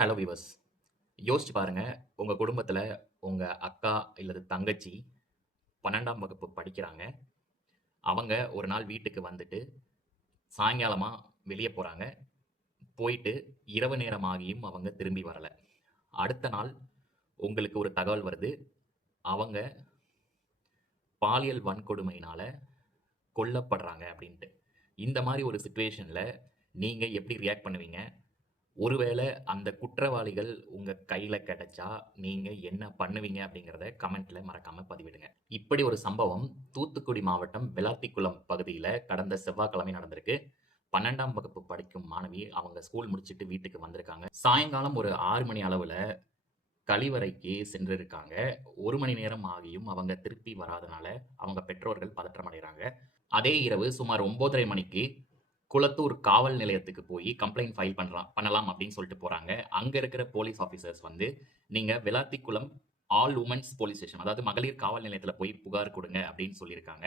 Hello viewers. யோசிச்சு பாருங்க, உங்க குடும்பத்துல உங்க அக்கா இல்லது தங்கச்சி 12ஆம் வகுப்பு படிக்கிறாங்க. அவங்க ஒரு நாள் வீட்டுக்கு வந்துட்டு, சாயங்காலமா வெளிய போறாங்க. போயிட்டு இரவு நேரம் ஆகியும் அவங்க திரும்பி வரல. அடுத்த நாள் உங்களுக்கு ஒரு தகவல் வருது. அவங்க பாலியல் வன்கொடுமையினால கொல்லப்படுறாங்க அப்படின்ட்டு. இந்த மாரி ஒரு சிச்சுவேஷன்ல நீங்க எப்படி ரியாக்ட் பண்ணுவீங்க? ஒருவேளை அந்த குற்றவாளிகள் உங்க கையில கிடைச்சா, நீங்க என்ன பண்ணுவீங்க? அப்படிங்கிறத கமெண்ட்ல மறக்காம பதிவிடுங்க. இப்படி ஒரு சம்பவம் தூத்துக்குடி மாவட்டம் விளாத்திக்குளம் பகுதியில கடந்த செவ்வாய்க்கிழமை நடந்திருக்கு. 12ஆம் வகுப்பு படிக்கும் மாணவி அவங்க ஸ்கூல் முடிச்சுட்டு வீட்டுக்கு வந்திருக்காங்க. சாயங்காலம் ஒரு 6 மணி அளவுல கழிவறைக்கு சென்றிருக்காங்க. 1 மணி நேரம் ஆகியும் அவங்க திருப்பி வராதனால அவங்க பெற்றோர்கள் பதற்றம் அடையறாங்க. அதே இரவு சுமார் 9:30 மணிக்கு குளத்தூர் காவல் நிலையத்துக்கு போய் கம்ப்ளைண்ட் ஃபைல் பண்ணலாம் அப்படின்னு சொல்லிட்டு போறாங்க. அங்க இருக்கிற போலீஸ் ஆஃபீசர்ஸ் வந்து, நீங்க Vilathikulam all women's police station, அதாவது மகளிர் காவல் நிலையத்துல போய் புகார் குடுங்க அப்படின்னு சொல்லியிருக்காங்க.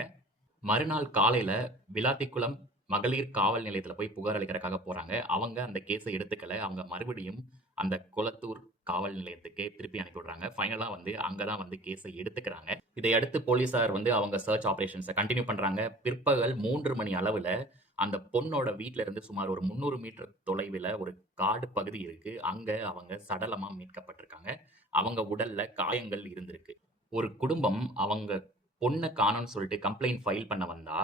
மறுநாள் காலையில விளாத்திக்குளம் மகளிர் காவல் நிலையத்துல போய் புகார் அளிக்கிறதுக்காக போறாங்க. அவங்க அந்த கேஸ எடுத்துக்கல. அவங்க மறுபடியும் அந்த குளத்தூர் காவல் நிலையத்துக்கே திருப்பி அனுப்பி விடுறாங்க. ஃபைனலா வந்து அங்க தான் வந்து கேஸ எடுத்துக்கிறாங்க. இதையடுத்து போலீசார் வந்து அவங்க சர்ச் ஆப்பரேஷன்ஸ கன்டின்யூ பண்றாங்க. பிற்பகல் 3 மணி அளவுல அந்த பொண்ணோட வீட்ல இருந்து சுமார் ஒரு 300 மீட்டர் தொலைவில ஒரு காடு பகுதி இருக்கு. அங்க அவங்க சடலமா மீட்கப்பட்டிருக்காங்க. அவங்க உடல்ல காயங்கள் இருந்திருக்கு. ஒரு குடும்பம் அவங்க பொண்ண காணோம்னு சொல்லிட்டு கம்ப்ளைண்ட் ஃபைல் பண்ண வந்தா,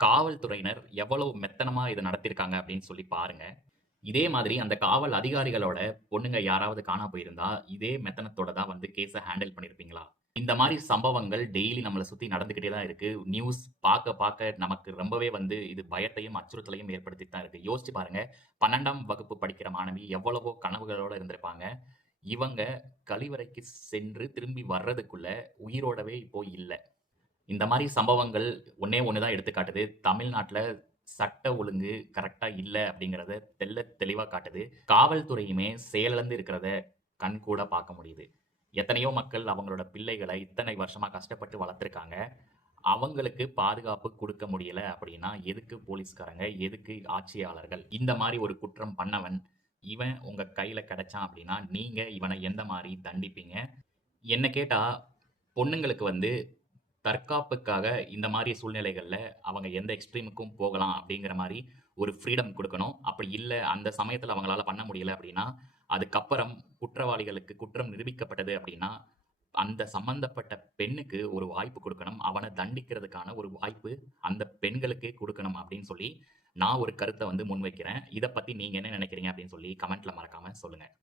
காவல்துறையினர் எவ்வளவு மெத்தனமா இத நடத்தியிருக்காங்க அப்படின்னு சொல்லி பாருங்க. இதே மாதிரி அந்த காவல் அதிகாரிகளோட பொண்ணுங்க யாராவது காணாம போயிருந்தா, இதே மெத்தனத்தோட தான் வந்து கேஸ ஹேண்டில் பண்ணியிருப்பீங்களா? இந்த மாரி சம்பவங்கள் டெய்லி நம்மள சுத்தி நடந்துகிட்டே தான் இருக்கு. நியூஸ் பாக்க பாக்க நமக்கு ரொம்பவே வந்து இது பயத்தையும், அச்சுறுத்தலையும் ஏற்படுத்திட்டு தான் இருக்கு. யோசிச்சு பாருங்க. 12ஆம் வகுப்பு படிக்கிற மாணவி எவ்வளவோ கனவுகளோட இருந்திருப்பாங்க. இவங்க கழிவறைக்கு சென்று திரும்பி வர்றதுக்குள்ள உயிரோடவே இப்போ இல்ல. இந்த மாரி சம்பவங்கள் ஒண்ணே ஒண்ணு தான் எடுத்துக்காட்டுது. தமிழ்நாட்டுல சட்ட ஒழுங்கு கரெக்ட்டா இல்ல அப்படிங்கிறத தெள்ளத் தெளிவா காட்டுது. காவல்துறையுமே செயலிழந்து இருக்கிறத கண்கூடா பார்க்க முடியுது. எத்தனையோ மக்கள் அவங்களோட பிள்ளைகள இத்தனை வருஷமா கஷ்டப்பட்டு வளர்த்துருக்காங்க. அவங்களுக்கு பாதுகாப்பு குடுக்க முடியல அப்படின்னா, எதுக்கு போலீஸ்காரங்க? எதுக்கு ஆட்சியாளர்கள்? இந்த மாரி ஒரு குற்றம் பண்ணவன், இவன் உங்க கையில கிடைச்சான் அப்படின்னா, நீங்க இவன எந்த மாரி தண்டிப்பீங்க? என்ன கேட்டா, பொண்ணுங்களுக்கு வந்து தற்காப்புக்காக இந்த மாரி சூழ்நிலைகள்ல அவங்க எந்த எக்ஸ்ட்ரீமுக்கும் போகலாம் அப்படிங்கிற மாரி ஒரு ஃப்ரீடம் குடுக்கணும். அப்படி இல்ல, அந்த சமயத்துல அவங்களால பண்ண முடியல அப்படின்னா, அதுக்கப்புறம் குற்றவாளிகளுக்கு குற்றம் நிரூபிக்கப்பட்டது அப்படின்னா, அந்த சம்பந்தப்பட்ட பெண்ணுக்கு ஒரு வாய்ப்பு குடுக்கணும். அவன தண்டிக்கிறதுக்கான ஒரு வாய்ப்பு அந்த பெண்களுக்கே குடுக்கணும் அப்படின்னு சொல்லி, நான் ஒரு கருத்த வந்து முன்வைக்கிறேன். இத பத்தி நீங்க என்ன நினைக்கிறீங்க அப்படின்னு சொல்லி கமெண்ட்ல மறக்காம சொல்லுங்க.